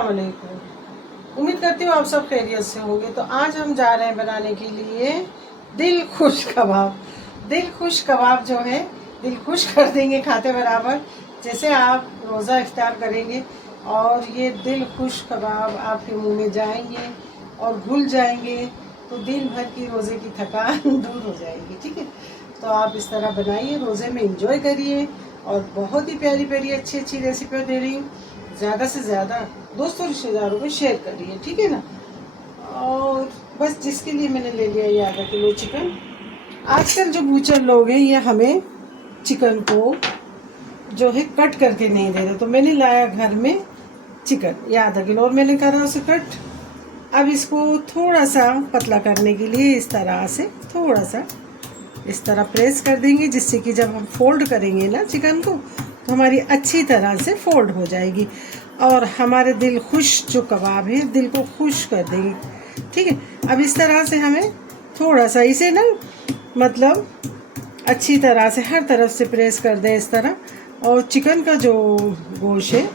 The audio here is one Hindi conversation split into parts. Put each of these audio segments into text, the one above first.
अस्सलाम वालेकुम। उम्मीद करती हूँ आप सब खैरियत से होंगे। तो आज हम जा रहे हैं बनाने के लिए दिल खुश कबाब। दिल खुश कबाब जो है दिल खुश कर देंगे खाते बराबर, जैसे आप रोज़ा इफ्तार करेंगे और ये दिल खुश कबाब आपके मुंह में जाएंगे और घुल जाएंगे तो दिन भर की रोज़े की थकान दूर हो जाएगी। ठीक है, तो आप इस तरह बनाइए, रोज़े में इंजॉय करिए और बहुत ही प्यारी प्यारी अच्छी अच्छी रेसिपी दे रही हूँ। ज़्यादा से ज़्यादा दोस्तों रिश्तेदारों को शेयर करिए, ठीक है ना। और बस जिसके लिए मैंने ले लिया ये आधा किलो चिकन। आजकल जो बूचर लोग हैं ये हमें चिकन को जो है कट करके नहीं दे रहे, तो मैंने लाया घर में चिकन ये आधा किलो और मैंने करा उसे कट। अब इसको थोड़ा सा पतला करने के लिए इस तरह से थोड़ा सा इस तरह प्रेस कर देंगे, जिससे कि जब हम फोल्ड करेंगे ना चिकन को तो हमारी अच्छी तरह से फोल्ड हो जाएगी और हमारे दिल खुश जो कबाब है दिल को खुश कर देंगे। ठीक है, अब इस तरह से हमें थोड़ा सा इसे ना मतलब अच्छी तरह से हर तरफ से प्रेस कर दें इस तरह। और चिकन का जो गोश्त है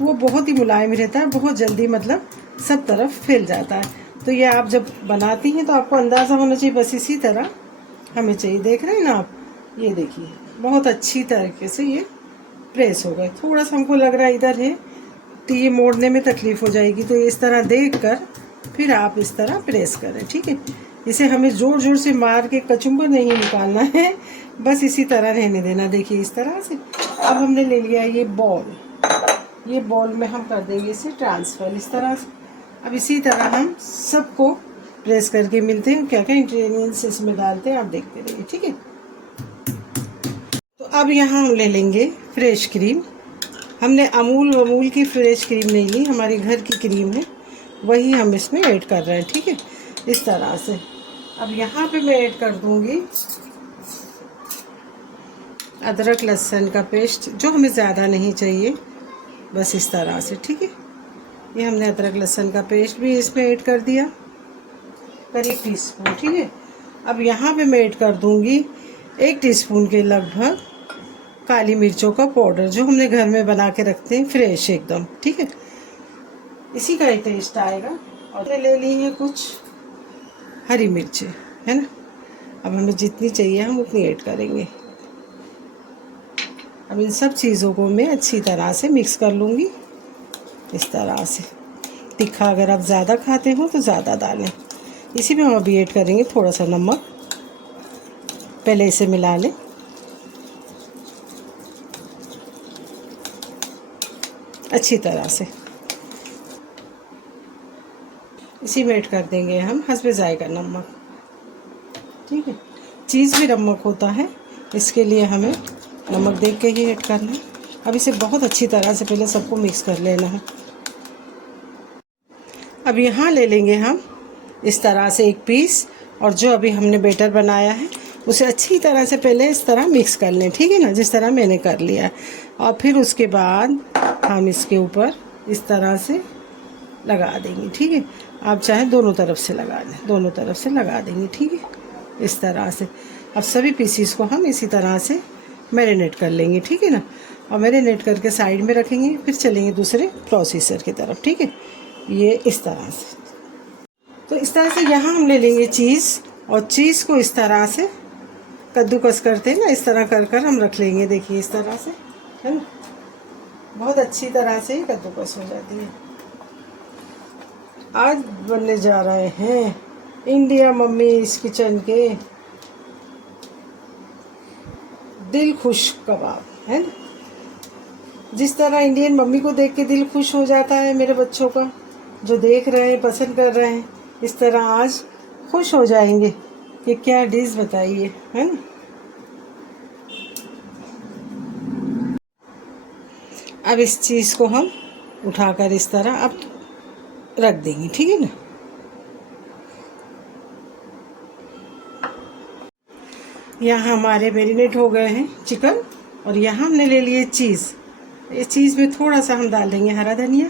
वो बहुत ही मुलायम रहता है, बहुत जल्दी मतलब सब तरफ फैल जाता है। तो ये आप जब बनाती हैं तो आपको अंदाज़ा होना चाहिए, बस इसी तरह हमें चाहिए। देख रहे हैं ना आप, ये देखिए बहुत अच्छी तरीके से ये प्रेस हो गए। थोड़ा सा हमको लग रहा है इधर है तो ये मोड़ने में तकलीफ़ हो जाएगी, तो इस तरह देखकर फिर आप इस तरह प्रेस करें। ठीक है, इसे हमें ज़ोर ज़ोर से मार के कचुम्बर नहीं निकालना है, बस इसी तरह रहने देना। देखिए इस तरह से। अब हमने ले लिया ये बॉल, ये बॉल में हम कर देंगे इसे ट्रांसफ़र इस तरह से। अब इसी तरह हम सबको प्रेस करके मिलते हैं क्या क्या इंग्रेडिएंट्स इसमें डालते हैं, आप देखते रहिए। ठीक है, तो अब यहाँ हम ले लेंगे फ्रेश क्रीम। हमने अमूल की फ्रेश क्रीम नहीं ली, हमारी घर की क्रीम है, वही हम इसमें ऐड कर रहे हैं। ठीक है, इस तरह से। अब यहाँ पे मैं ऐड कर दूँगी अदरक लहसुन का पेस्ट, जो हमें ज़्यादा नहीं चाहिए, बस इस तरह से। ठीक है, ये हमने अदरक लहसुन का पेस्ट भी इसमें ऐड कर दिया, करीब टीस्पून। ठीक है, अब यहाँ पे मैं ऐड कर दूँगी 1 टीस्पून के लगभग काली मिर्चों का पाउडर, जो हमने घर में बना के रखते हैं फ्रेश एकदम। ठीक है, इसी का ही टेस्ट आएगा। और ले ली है कुछ हरी मिर्चें, है ना। अब हमें जितनी चाहिए हम उतनी ऐड करेंगे। अब इन सब चीज़ों को मैं अच्छी तरह से मिक्स कर लूँगी इस तरह से। तीखा अगर आप ज़्यादा खाते हो तो ज़्यादा डालें। इसी में हम अभी ऐड करेंगे थोड़ा सा नमक, पहले इसे मिला लें। अच्छी तरह से इसी में ऐड कर देंगे हम हस्बे जायका नमक। ठीक है, चीज़ भी नमक होता है, इसके लिए हमें नमक देख के ही ऐड करना है। अब इसे बहुत अच्छी तरह से पहले सबको मिक्स कर लेना है। अब यहाँ ले लेंगे हम इस तरह से एक पीस, और जो अभी हमने बैटर बनाया है उसे अच्छी तरह से पहले इस तरह मिक्स कर लें। ठीक है ना, जिस तरह मैंने कर लिया है। और फिर उसके बाद हम इसके ऊपर इस तरह से लगा देंगे। ठीक है, आप चाहे दोनों तरफ से लगा दें, दोनों तरफ से लगा देंगे। ठीक है, इस तरह से। अब सभी पीसीस को हम इसी तरह से मैरिनेट कर लेंगे। ठीक है ना, और मैरिनेट करके साइड में रखेंगे, फिर चलेंगे दूसरे प्रोसेसर की तरफ। ठीक है, ये इस तरह से। तो इस तरह से यहाँ हम ले लेंगे चीज़, और चीज़ को इस तरह से कद्दूकस करते हैं ना, इस तरह कर कर हम रख लेंगे। देखिए इस तरह से, है ना, बहुत अच्छी तरह से ही कद्दूकस हो जाती है। आज बनने जा रहे हैं इंडिया मम्मी इस किचन के दिल खुश कबाब, है ना। जिस तरह इंडियन मम्मी को देख के दिल खुश हो जाता है मेरे बच्चों का, जो देख रहे हैं पसंद कर रहे हैं, इस तरह आज खुश हो जाएंगे कि क्या डिश बताइए, है ना। अब इस चीज़ को हम उठाकर इस तरह अब रख देंगे। ठीक है ना, यहाँ हमारे मैरिनेट हो गए हैं चिकन, और यहाँ हमने ले लिए चीज़। इस चीज़ में थोड़ा सा हम डाल देंगे हरा धनिया,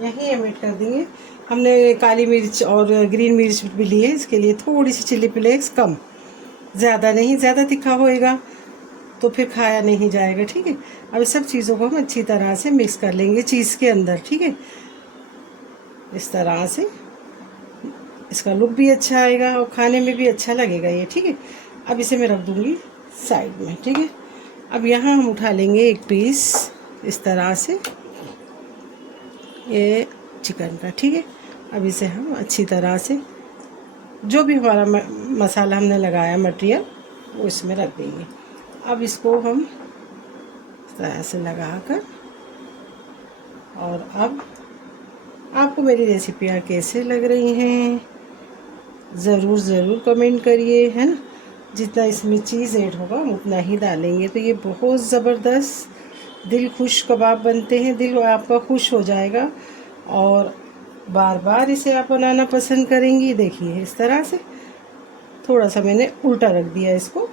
यहीं हम ऐड कर देंगे। हमने काली मिर्च और ग्रीन मिर्च भी लिए, इसके लिए थोड़ी सी चिली फ्लेक्स कम, ज़्यादा नहीं, ज़्यादा तीखा होएगा तो फिर खाया नहीं जाएगा। ठीक है, अब इस सब चीज़ों को हम अच्छी तरह से मिक्स कर लेंगे चीज़ के अंदर। ठीक है, इस तरह से इसका लुक भी अच्छा आएगा और खाने में भी अच्छा लगेगा ये। ठीक है, अब इसे मैं रख दूँगी साइड में। ठीक है, अब यहाँ हम उठा लेंगे एक पीस इस तरह से ये चिकन का। ठीक है, अब इसे हम अच्छी तरह से जो भी हमारा मसाला हमने लगाया मटेरियल वो इसमें रख देंगे। अब इसको हम इस तरह से लगा कर, और अब आपको मेरी रेसिपियाँ कैसे लग रही हैं ज़रूर कमेंट करिए, है ना। जितना इसमें चीज़ ऐड होगा हम उतना ही डालेंगे। तो ये बहुत ज़बरदस्त दिल खुश कबाब बनते हैं, दिल आपका खुश हो जाएगा और बार बार इसे आप बनाना पसंद करेंगी। देखिए इस तरह से थोड़ा सा मैंने उल्टा रख दिया इसको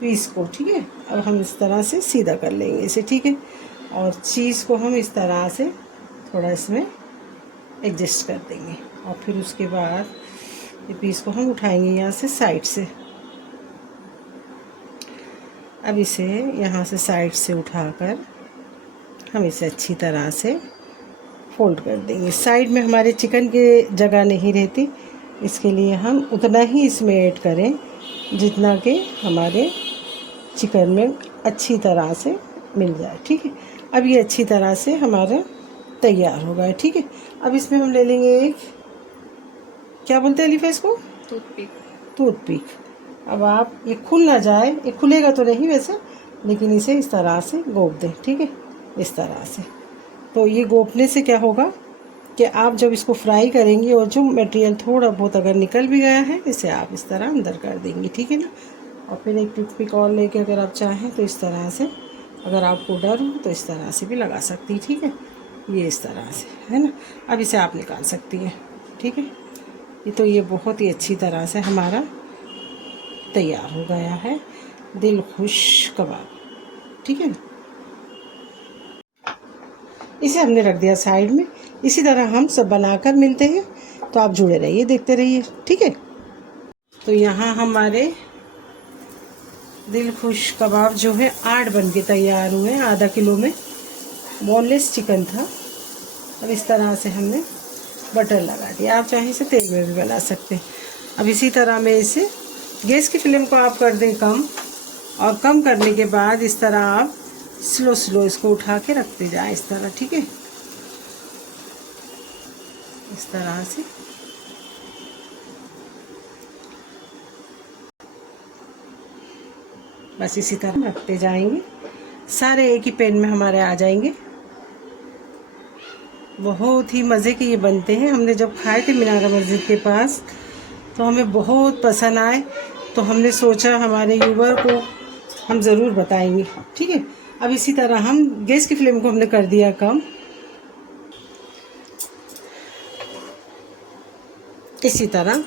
पीस को। ठीक है, अब हम इस तरह से सीधा कर लेंगे इसे। ठीक है, और चीज़ को हम इस तरह से थोड़ा इसमें एडजस्ट कर देंगे और फिर उसके बाद ये पीस को हम उठाएंगे यहाँ से साइड से। अब इसे यहाँ से साइड से उठाकर हम इसे अच्छी तरह से फोल्ड कर देंगे। साइड में हमारे चिकन के जगह नहीं रहती, इसके लिए हम उतना ही इसमें ऐड करें जितना कि हमारे चिकन में अच्छी तरह से मिल जाए। ठीक है, अब ये अच्छी तरह से हमारा तैयार हो गया। ठीक है, अब इसमें हम ले लेंगे एक, क्या बोलते हैं अलीफा इसको, टूथपिक। अब आप ये खुल ना जाए, ये खुलेगा तो नहीं वैसे, लेकिन इसे इस तरह से गोप दें। ठीक है, इस तरह से। तो ये गोपने से क्या होगा कि आप जब इसको फ्राई करेंगी और जो मटेरियल थोड़ा बहुत अगर निकल भी गया है इसे आप इस तरह अंदर कर देंगी। ठीक है ना, और फिर एक टूथपिक और लेके अगर आप चाहें तो इस तरह से, अगर आपको डर हो तो इस तरह से भी लगा सकती। ठीक है, ये इस तरह से है ना। अब इसे आप निकाल सकती हैं। ठीक है, ये बहुत ही अच्छी तरह से हमारा तैयार हो गया है दिल खुश कबाब। ठीक है, इसे हमने रख दिया साइड में। इसी तरह हम सब बनाकर मिलते हैं, तो आप जुड़े रहिए, देखते रहिए। ठीक है, तो यहाँ हमारे दिल खुश कबाब जो है 8 बन के तैयार हुए हैं। आधा किलो में बोनलेस चिकन था। अब इस तरह से हमने बटर लगा दिया, आप चाहे इसे तेल में भी बना सकते हैं। अब इसी तरह में इसे गैस की फ्लेम को आप कर दें कम, और कम करने के बाद इस तरह आप स्लो इसको उठा के रखते जाएं इस तरह। ठीक है, इस तरह से बस इसी तरह रखते जाएंगे, सारे एक ही पैन में हमारे आ जाएंगे। बहुत ही मज़े के ये बनते हैं। हमने जब खाए थे मीनारा मस्जिद के पास तो हमें बहुत पसंद आए, तो हमने सोचा हमारे व्यूवर को हम ज़रूर बताएंगे। ठीक है, अब इसी तरह हम गैस की फ्लेम को हमने कर दिया कम। इसी तरह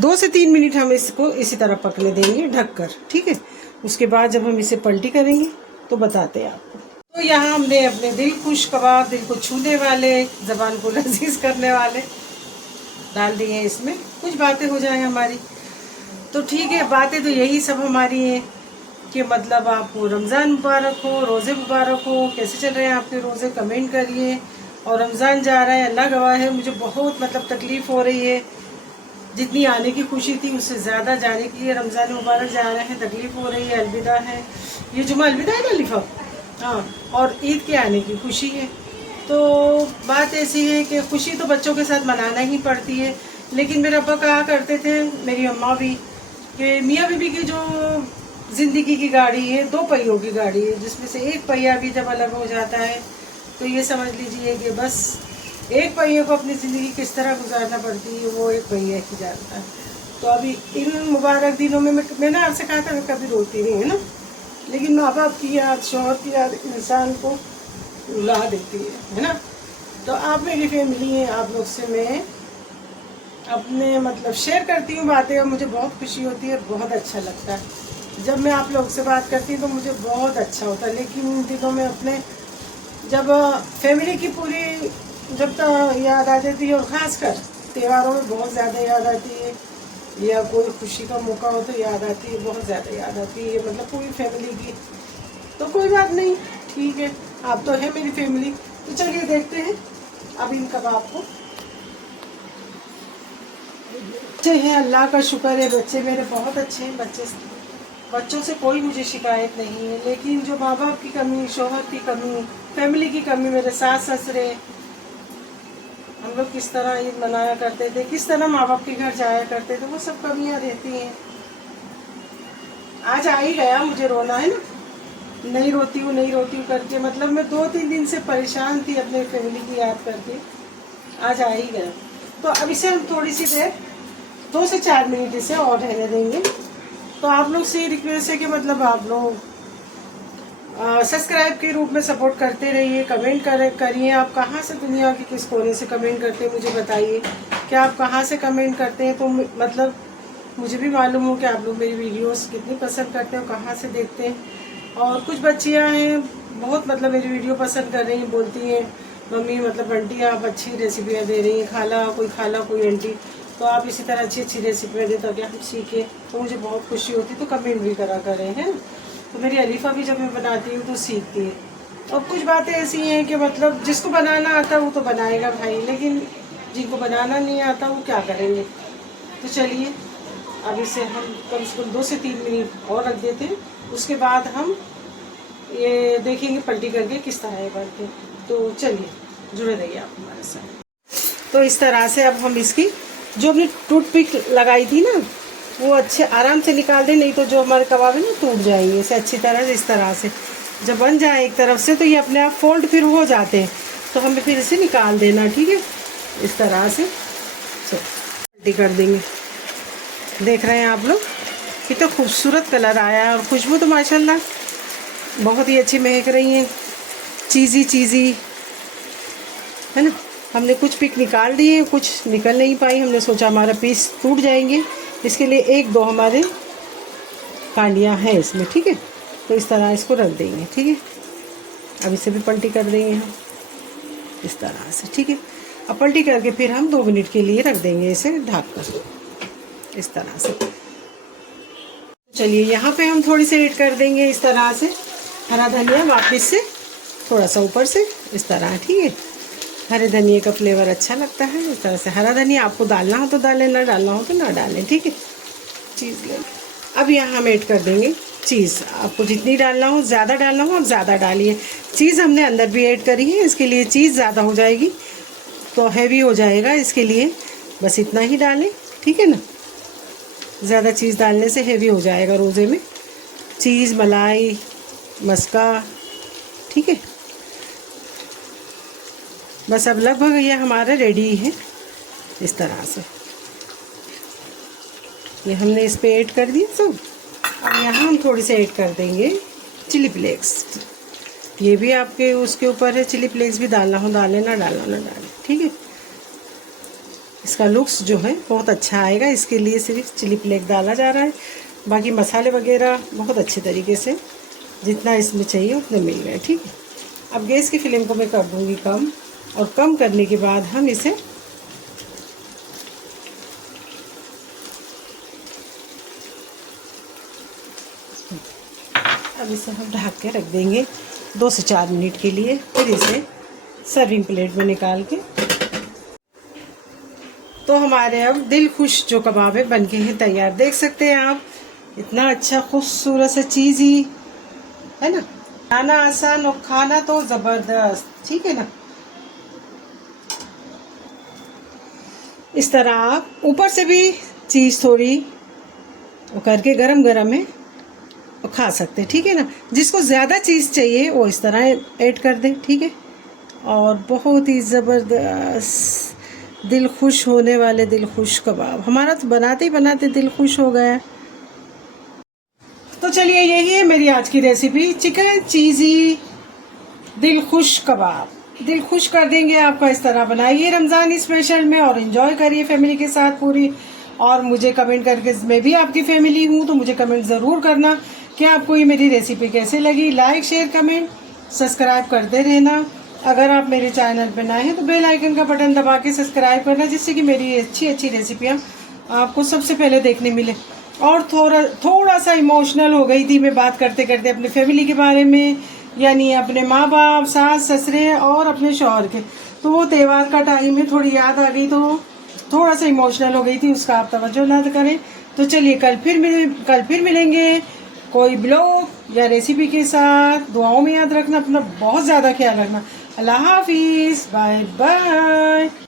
2 से 3 मिनट हम इसको इसी तरह पकने देंगे ढककर। ठीक है, उसके बाद जब हम इसे पलटी करेंगे तो बताते हैं आपको। तो यहाँ हमने अपने दिल खुश कबाब, दिल को छूने वाले, ज़बान को लजीज करने वाले डाल दिए इसमें। कुछ बातें हो जाए हमारी तो ठीक है, बातें तो यही सब हमारी हैं कि मतलब आपको रमज़ान मुबारक हो, रोज़े मुबारक हो। कैसे चल रहे हैं आपके रोज़े, कमेंट करिए। और रमज़ान जा रहा है, अल्लाह गवाह है, मुझे बहुत मतलब तकलीफ़ हो रही है। जितनी आने की खुशी थी उससे ज़्यादा जाने की। रमज़ान मुबारक जा रहे हैं, तकलीफ़ हो रही है, अलविदा है। ये जुमा अलविदा है ना लिफा, हाँ, और ईद के आने की खुशी है। तो बात ऐसी है कि खुशी तो बच्चों के साथ मनाना ही पड़ती है। लेकिन मेरे अब्बा कहा करते थे, मेरी अम्मा भी, कि मियाँ बीबी की जो ज़िंदगी की गाड़ी है 2 पहियों की गाड़ी है, जिसमें से एक पहिया भी जब अलग हो जाता है तो ये समझ लीजिए कि बस एक पहिए को अपनी ज़िंदगी किस तरह गुजारना पड़ती है वो एक पहिया ही जानता है। तो अभी इन मुबारक दिनों में मैंने आपसे कहा था मैं कभी रोती नहीं है ना, लेकिन माँ बाप की याद, शौहर की याद इंसान को रुला देती है ना। तो आप मेरी फैमिली हैं, आप लोग से मैं अपने मतलब शेयर करती हूँ बातें, और मुझे बहुत खुशी होती है, बहुत अच्छा लगता है जब मैं आप लोग से बात करती हूँ, तो मुझे बहुत अच्छा होता है। लेकिन इन दिनों में अपने जब फैमिली की पूरी जब तक याद आ जाती है, और ख़ासकर त्योहारों में बहुत ज़्यादा याद आती है, या कोई खुशी का मौका हो तो याद आती है, बहुत ज़्यादा याद आती है, मतलब पूरी फैमिली की। तो कोई बात नहीं, ठीक है, आप तो है मेरी फैमिली। तो चलिए देखते हैं अब इन कबाब को। अच्छे हैं, अल्लाह का शुक्र है, बच्चे मेरे बहुत अच्छे हैं। बच्चों से कोई मुझे शिकायत नहीं है, लेकिन जो माँ बाप की कमी, शोहर की कमी, फैमिली की कमी, मेरे सास ससुरे, हम लोग किस तरह ईद मनाया करते थे, किस तरह माँ बाप के घर जाया करते थे, वो सब कमियाँ रहती हैं। आज आ ही गया, मुझे रोना है ना, नहीं रोती हूँ करके, मतलब मैं 2-3 दिन से परेशान थी अपने फैमिली की याद करके, आज आ ही गया। तो अब इसे हम थोड़ी सी देर 2 से 4 मिनट इसे और रहने देंगे। तो आप लोग से रिक्वेस्ट है कि मतलब आप लोग सब्सक्राइब के रूप में सपोर्ट करते रहिए, कमेंट करिए। आप कहाँ से, दुनिया के किस कोने से कमेंट करते हैं मुझे बताइए, कि आप कहाँ से कमेंट करते हैं, तो मतलब मुझे भी मालूम हो कि आप लोग मेरी वीडियोस कितनी पसंद करते हो, कहाँ से देखते हैं। और कुछ बच्चियाँ हैं बहुत, मतलब मेरी वीडियो पसंद कर रही हैं, बोलती हैं मम्मी मतलब आंटी आप अच्छी रेसिपियाँ दे रही हैं, खाला कोई आंटी, तो आप इसी तरह अच्छी रेसिपियाँ दें ताकि हम सीखें, तो मुझे बहुत खुशी होती। तो कमेंट भी करा करें, हैं। तो मेरी अलीफ़ा भी जब मैं बनाती हूँ तो सीखती है। और कुछ बातें ऐसी हैं कि मतलब जिसको बनाना आता वो तो बनाएगा भाई, लेकिन जिनको बनाना नहीं आता वो क्या करेंगे। तो चलिए अब इसे हम कम से कम 2 से 3 मिनट और रख देते हैं, उसके बाद हम ये देखेंगे पलटी करके किस तरह है बनते। तो चलिए जुड़े रहिए आप हमारे साथ। तो इस तरह से अब हम इसकी जो हमने टूथपिक लगाई थी ना, वो अच्छे आराम से निकाल दें, नहीं तो जो हमारे कबाब है ना टूट जाएंगे। इसे अच्छी तरह से इस तरह से जब बन जाए एक तरफ से, तो ये अपने आप फोल्ड फिर हो जाते हैं, तो हमें फिर इसे निकाल देना, ठीक है, इस तरह से। पलटी कर देंगे। देख रहे हैं आप लोग कितना खूबसूरत कलर आया है, और खुशबू तो माशाल्लाह बहुत ही अच्छी महक रही है, चीज़ी है ना। हमने कुछ पिक निकाल दिए, कुछ निकल नहीं पाई, हमने सोचा हमारा पीस टूट जाएंगे, इसके लिए 1-2 हमारे कांडियाँ हैं इसमें, ठीक है। तो इस तरह इसको रख देंगे, ठीक है। अब इसे भी पलटी कर देंगे हम इस तरह से, ठीक है। अब पलटी करके फिर हम 2 मिनट के लिए रख देंगे इसे ढक कर इस तरह से। चलिए यहाँ पे हम थोड़ी सी ऐड कर देंगे इस तरह से हरा धनिया, वापस से थोड़ा सा ऊपर से इस तरह, ठीक है। हरे धनिया का फ्लेवर अच्छा लगता है। इस तरह से हरा धनिया आपको डालना हो तो डालें, ना डालना हो तो ना डालें, ठीक है। चीज़ ले, अब यहाँ हम ऐड कर देंगे चीज़। आपको जितनी डालना हो, ज़्यादा डालना हो आप ज़्यादा डालिए। चीज़ हमने अंदर भी ऐड करी है, इसके लिए चीज़ ज़्यादा हो जाएगी तो हैवी हो जाएगा, इसके लिए बस इतना ही डालें, ठीक है ना। ज़्यादा चीज़ डालने से हैवी हो जाएगा रोज़े में। चीज़, मलाई, मस्का, ठीक है। बस अब लगभग ये हमारा रेडी है इस तरह से। ये हमने इस पे ऐड कर दिया सब। अब यहाँ हम थोड़ी सी ऐड कर देंगे चिली फ्लेक्स। ये भी आपके उसके ऊपर है, चिली फ्लेक्स भी डालना हो डालें, ना डालना ना डालें, ठीक है। इसका लुक्स जो है बहुत अच्छा आएगा, इसके लिए सिर्फ चिली फ्लेक्स डाला जा रहा है। बाकी मसाले वगैरह बहुत अच्छे तरीके से जितना इसमें चाहिए उतने मिल गए, ठीक है। अब गैस की फ्लेम को मैं कर दूँगी कम, और कम करने के बाद हम इसे हम ढक के रख देंगे 2 से 4 मिनट के लिए। फिर इसे सर्विंग प्लेट में निकाल के, तो हमारे अब दिल खुश जो कबाब है बन के हैं तैयार। देख सकते हैं आप, इतना अच्छा खूबसूरत सा चीज़ी है ना, खाना आसान और खाना तो ज़बरदस्त, ठीक है ना। इस तरह आप ऊपर से भी चीज़ थोड़ी करके गरम गरम है और खा सकते हैं, ठीक है ना। जिसको ज़्यादा चीज़ चाहिए वो इस तरह ऐड कर दें, ठीक है। और बहुत ही ज़बरदस्त दिल खुश होने वाले दिल खुश कबाब हमारा तो बनाते ही बनाते दिल खुश हो गया। तो चलिए यही है मेरी आज की रेसिपी, चिकन चीज़ी दिल खुश कबाब। दिल खुश कर देंगे आपका, इस तरह बनाइए रमज़ान स्पेशल में और एंजॉय करिए फैमिली के साथ पूरी। और मुझे कमेंट करके, मैं भी आपकी फैमिली हूँ तो मुझे कमेंट ज़रूर करना कि आपको ये मेरी रेसिपी कैसे लगी। लाइक शेयर कमेंट सब्सक्राइब करते रहना। अगर आप मेरे चैनल पर नए हैं तो बेल आइकन का बटन दबा के सब्सक्राइब करना, जिससे कि मेरी अच्छी अच्छी रेसिपियाँ आपको सबसे पहले देखने मिले। और थोड़ा सा इमोशनल हो गई थी मैं बात करते करते अपनी फैमिली के बारे में, यानी अपने माँ बाप, सास ससुरे और अपने शौहर के। तो वो त्यौहार का टाइम है, थोड़ी याद आ गई तो थोड़ा सा इमोशनल हो गई थी, उसका आप तवज्जो ना करें। तो चलिए कल फिर मिलेंगे कोई ब्लॉग या रेसिपी के साथ। दुआओं में याद रखना, अपना बहुत ज़्यादा ख्याल रखना। अल्लाह हाफिज़, बाय बाय।